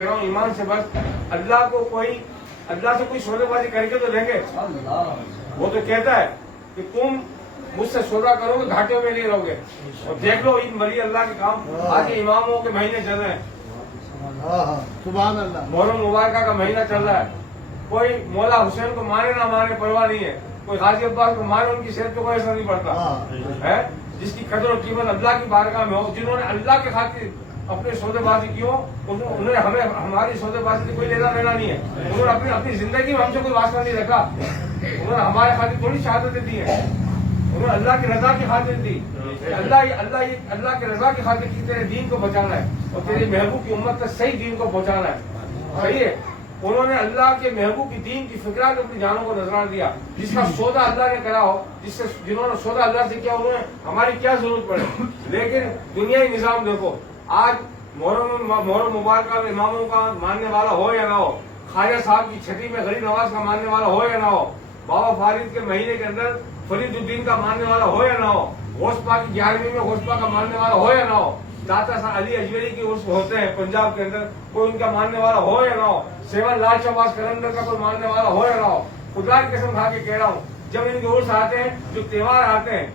ایمان سے بس اللہ سے کوئی سودے کر کے تو دیں گے. وہ تو کہتا ہے کہ تم مجھ سے سودا کرو گے گھاٹے میں نہیں رہو گے. اور دیکھ لو ان ولی اللہ کے کام آج اماموں کے مہینے چل رہے ہیں. سبحان اللہ. محرم مبارکہ کا مہینہ چل رہا ہے. کوئی مولا حسین کو مانے نہ مانے پرواہ نہیں ہے. کوئی غازی عباس کو مانے ان کی صحت پہ کوئی اثر نہیں پڑتا ہے. جس کی قدر و قیمت اللہ کی بارگاہ میں ہو, جنہوں نے اللہ کے خاطر اپنے سودے بازی کی ہو, انہوں نے ہماری سودے بازی سے کوئی لینا دینا نہیں ہے. انہوں نے اپنی زندگی میں ہم سے کوئی واسطہ نہیں رکھا. انہوں نے ہمارے خاطر تھوڑی شہادتیں دی ہیں. انہوں نے اللہ کی رضا کی خاطر دی. اللہ کی رضا کی خاطر کی تیرے دین کو بچانا ہے اور تیرے محبوب کی امت تک صحیح دین کو پہنچانا ہے. صحیح ہے. انہوں نے اللہ کے محبوب کی دین کی فکرہ کو اپنی جانوں کو نذرانہ دیا. جس کا سودا اللہ نے کرا ہو, جنہوں نے سودا اللہ سے کیا, انہوں نے ہماری کیا ضرورت پڑے. لیکن دنیائی نظام دیکھو, آج محرم مبارکہ میں اماموں کا ماننے والا ہو یا نہ ہو, خواجہ صاحب کی چھٹی میں غریب نواز کا ماننے والا ہو یا نہ ہو, بابا فرید کے مہینے کے اندر فرید الدین کا ماننے والا ہو یا نہ ہو, غوث پاک کی 11ویں میں غوث پاک کا ماننے والا ہو یا نہ ہو, داتا صاحب علی اجمیری کے عرس ہوتے ہیں پنجاب کے اندر, کوئی ان کا ماننے والا ہو یا نہ ہو, سیون لال شہباز کلندر کا کوئی ماننے والا ہو یا نہ ہو, خدا کی قسم کھا کے کہہ رہا ہوں, جب ان کے عرس آتے ہیں, جو تہوار آتے ہیں,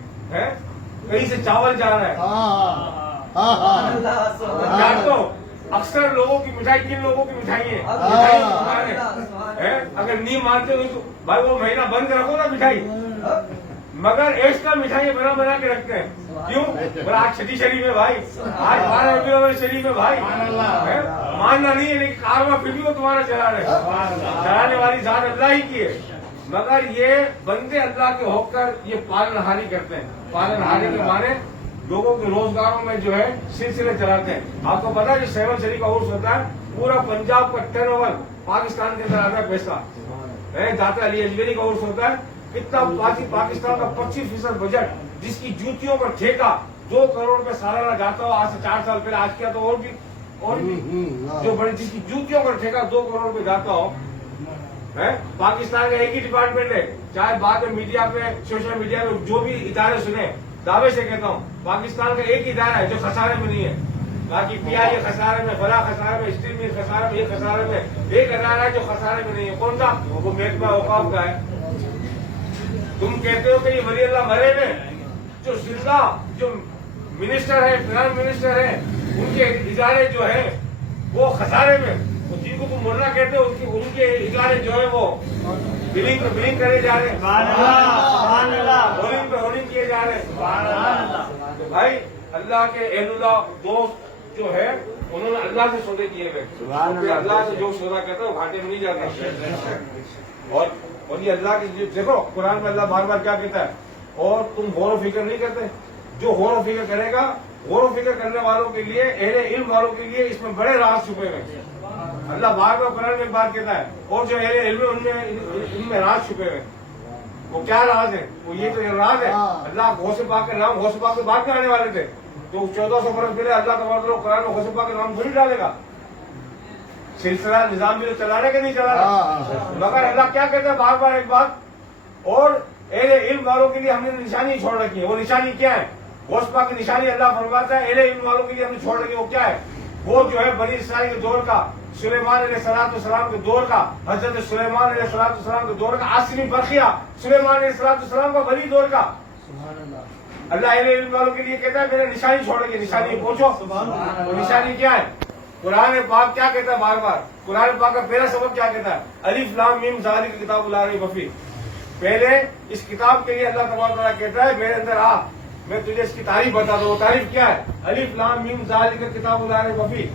کہیں سے چاول جا رہا ہے. جانتے ہو اکثر لوگوں کی مٹھائی کن لوگوں کی مٹھائی ہے, اگر نہیں مانتے ہو تو بھائی وہ مہینہ بند رکھو نا مٹھائی, مگر ایکسٹرا مٹھائی بنا کے رکھتے ہیں. کیوں؟ بولا آج چھٹی شریف ہے بھائی, آج 12 ربیع الاول شریف ہے بھائی. ماننا نہیں ہے لیکن کارواں پھر بھی وہ تمہارا چلا رہے, چلانے والی ذات اللہ ہی کی ہے. مگر یہ بندے اللہ کے ہو کر یہ پالنہاری کرتے ہیں. پالنہاری کے معنی لوگوں کے روزگاروں میں جو ہے سلسلے چلاتے ہیں. آپ کو پتا ہے جو 7 شریف کا عرس ہوتا ہے, پورا پنجاب کا ٹرن اوور پاکستان کے اندر آتا ہے پیسہ. داتا علی اجمیری کا عرس ہوتا ہے, اتنا پاکستان کا 25% بجٹ, جس کی جوتیوں پر ٹھیکہ 2 کروڑ روپے سالانہ جاتا ہو. آج سے 4 سال پہلے, آج کیا تو اور بھی جو بڑی, جس کی جوتیوں پر ٹھیکہ 2 کروڑ روپے جاتا ہو. پاکستان کا ایک ہی ڈپارٹمنٹ ہے, چاہے بعد میں میڈیا پہ سوشل میڈیا پہ جو بھی ادارے سنے, دعوے سے کہتا ہوں پاکستان کا ایک ادارہ ہے جو خسارے میں نہیں ہے. باقی پی آئی خسارے میں, فلاں خسارے میں, اسٹیل مل خسارے میں, یہ خسارے میں, ایک ادارہ ہے جو خسارے میں نہیں ہے. کون سا؟ وہ محکمہ اوقاف کا ہے. تم کہتے ہو کہ یہ ولی اللہ مرے میں, جو زندہ جو منسٹر ہے, فنانس منسٹر ہے, ان کے ادارے جو ہیں وہ خسارے میں, جن کو تم مرنا کہتے ہو ان کے ادارے جو ہے وہ بلنگ کرے جا رہے ہیں, ہولنگ پہ ہولنگ کیے جا رہے ہیں. تو بھائی اللہ کے اہل اللہ دوست جو ہے انہوں نے اللہ سے سودے کیے ہوئے. اللہ سے جو سودا کہتا ہے وہ گھاٹے میں نہیں جاتا. اور یہ اللہ کی دیکھو قرآن میں اللہ بار بار کیا کہتا ہے, اور تم غور و فکر نہیں کرتے. جو غور و فکر کرے گا, غور و فکر کرنے والوں کے لیے, اہل علم والوں کے لیے اس میں بڑے راز چھپے ہوئے ہیں. اللہ بار بار قرآن میں ایک بات کہتا ہے, اور جو اہل علم ان میں راز چھپے ہوئے. وہ کیا راز ہے؟ وہ یہ تو راز ہے. اللہ غوث پاک کا نام غوث پاک کے بعد میں آنے والے تھے, تو 1400 برس پہلے اللہ تبارک و تعالیٰ قرآن میں غوث پاک کا نام تھوڑی ڈالے گا. سلسلہ نظام بھی تو چلانے کا نہیں چلا رہا. مگر اللہ کیا کہتا ہے بار بار ایک بات, اور اہل علم والوں کے لیے ہم نے نشانی چھوڑ رکھی ہے. وہ نشانی کیا ہے؟ غوث پاک کی نشانی اللہ فرماتا ہے اہل علم والوں کے لیے ہم نے چھوڑ رکھی ہے. وہ کیا ہے؟ وہ جو ہے بنی اسرائیل کے دور کا, سلیمان علیہ السلام کے دور کا, حضرت سلیمان علیہ السلام کے دور کا آسمی برقیہ, سلیمان علیہ السلام کا ولی دور کا. اللہ اہل علم والوں کے لیے کہتا ہے میں نے نشانی چھوڑ رکھی ہے. نشانی پوچھو, وہ نشانی کیا ہے؟ قرآن پاک کیا کہتا ہے بار بار؟ قرآن پاک کا پہلا سبب کیا کہتا ہے؟ الف لام میم ذالک کتاب لا ریب فیہ. پہلے اس کتاب کے لیے اللہ تبارک و تعالیٰ کہتا ہے میرے اندر آ, میں تجھے اس کی تعریف بتا دوں. وہ تعریف کیا ہے؟ الف لام میم ذالک کتاب لا ریب فیہ.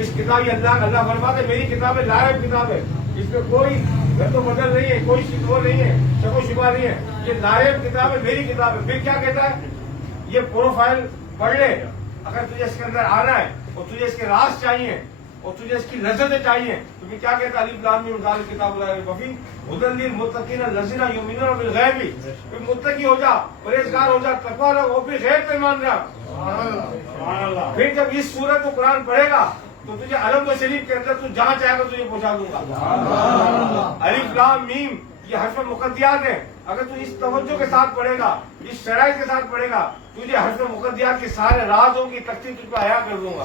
اس کتاب اللہ فرماتا ہے میری کتاب ہے, لا ریب کتاب ہے, اس میں کوئی رد و بدل نہیں ہے, کوئی شکوہ نہیں ہے, شک و شبہ نہیں ہے. یہ لا ریب کتاب ہے, میری کتاب ہے. پھر کیا کہتا ہے؟ یہ پروفائل پڑھ لے, اگر تجھے اس کے اندر آنا ہے اور تجھے اس کے راز چاہیے اور تجھے اس کی لذتیں چاہیے تو پھر کیا کہتا ہے؟ الف لام میم ذالک کتاب لا ریب فیہ ھدی للمتقین الذین یؤمنون بالغیب. پھر متقی ہو جا, پرہیزگار ہو جا, تقویٰ رکھ, وہ بھی غیب پہ مان رہا. پھر جب اس سورت کو قرآن پڑھے گا تو تجھے علم و شریف کے اندر تو جہاں چاہے گا تجھے پہنچا دوں گا. الف لام میم یہ حرف مقدیات ہیں. اگر تو اس توجہ کے ساتھ پڑھے گا, اس شرائط کے ساتھ پڑھے گا, تجھے حرف مقدیات کے سارے رازوں کی تفصیل تجھ کو عطا کر دوں گا.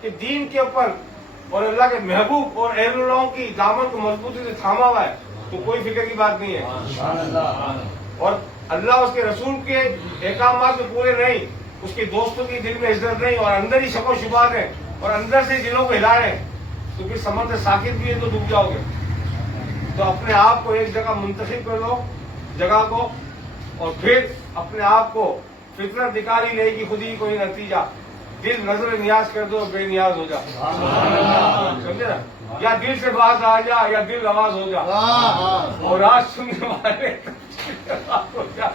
کہ دین کے اوپر اور اللہ کے محبوب اور اہل اللہ کی دامن کو مضبوطی سے تھاما ہوا ہے تو کوئی فکر کی بات نہیں ہے. اور اللہ اس کے رسول کے احکامات میں پورے نہیں, اس کے دوستوں کی دل میں عزت نہیں, اور اندر ہی شک و شبہات ہیں اور اندر سے دلوں کو ہلا رہے ہیں, تو پھر سمندر ساکت بھی ہے تو ڈوب جاؤ گے. تو اپنے آپ کو ایک جگہ منتخب کر لو, جگہ کو, اور پھر اپنے آپ کو فطرت نکالی لے گی خود ہی کوئی نتیجہ. دل نظر نیاز کر دو, بے نیاز ہو جا. سمجھے نا, یا دل سے باز آ جا یا دل نواز ہو جا, اور آج سننے والے ہو جا.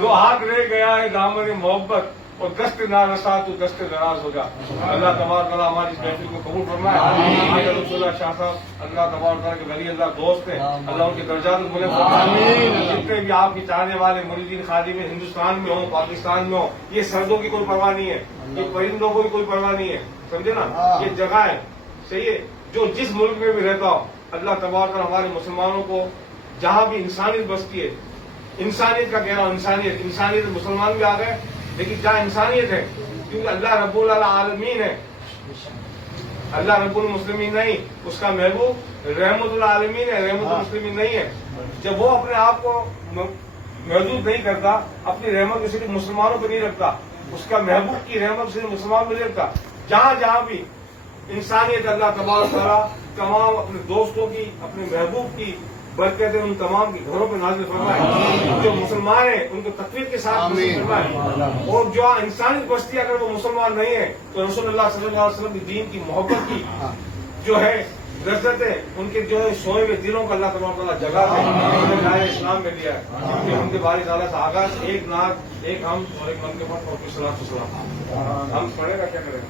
جو ہاتھ رہ گیا ہے دامن محبت, اور دست نہ رسا تو دست دراز ہو جا. اللہ تبارک تعالیٰ ہماری اس محفل کو قبول فرمائے. آج رسول اللہ شاہ صاحب اللہ تبارک تعالیٰ کے ولی اللہ دوست ہیں, اللہ ان کے درجات کو بلند فرمائے. جتنے بھی آپ کی چاہنے والے مریدین خادم ہندوستان میں ہوں, پاکستان میں ہوں, یہ سردوں کی کوئی پرواہ نہیں ہے, یہ پرندوں کو بھی کوئی پرواہ نہیں ہے. سمجھے نا, یہ جگہ ہے, صحیح ہے, جو جس ملک میں بھی رہتا ہو, اللہ تبارک تعالیٰ ہمارے مسلمانوں کو جہاں بھی انسانیت بستی ہے, انسانیت کا کہہ رہا ہوں, انسانیت مسلمان بھی آ گئے, لیکن جہاں انسانیت ہے, کیونکہ اللہ رب العالمین ہے, اللہ رب المسلمین نہیں, اس کا محبوب رحمت العالمین ہے, رحمت المسلمین نہیں ہے. جب وہ اپنے آپ کو محدود نہیں کرتا, اپنی رحمت کو صرف مسلمانوں پہ نہیں رکھتا, اس کا محبوب کی رحمت صرف مسلمان میں نہیں رکھتا, جہاں جہاں بھی انسانیت اللہ تبارک تعالیٰ تمام اپنے دوستوں کی, اپنے محبوب کی برکتیں ان تمام کے گھروں پہ نازل فرمائے. جو مسلمان ہیں ان کو تقویر کے ساتھ نصیب فرمائے, اور جو انسانیت بستی اگر وہ مسلمان نہیں ہے تو رسول اللہ صلی اللہ علیہ وسلم کی دین کی محبت کی جو ہے لذت ہے, ان کے جو ہے سوئے ہوئے دلوں کا اللہ تبارک تعالیٰ جگہ ہے, لایا اسلام میں دیا ہے. کہ ہم کے باری تعالیٰ سے آغاز, ایک نعت, ایک ہم اور ایک من کے فرق اور کچھ سلام. ہم پڑھے گا کیا کریں.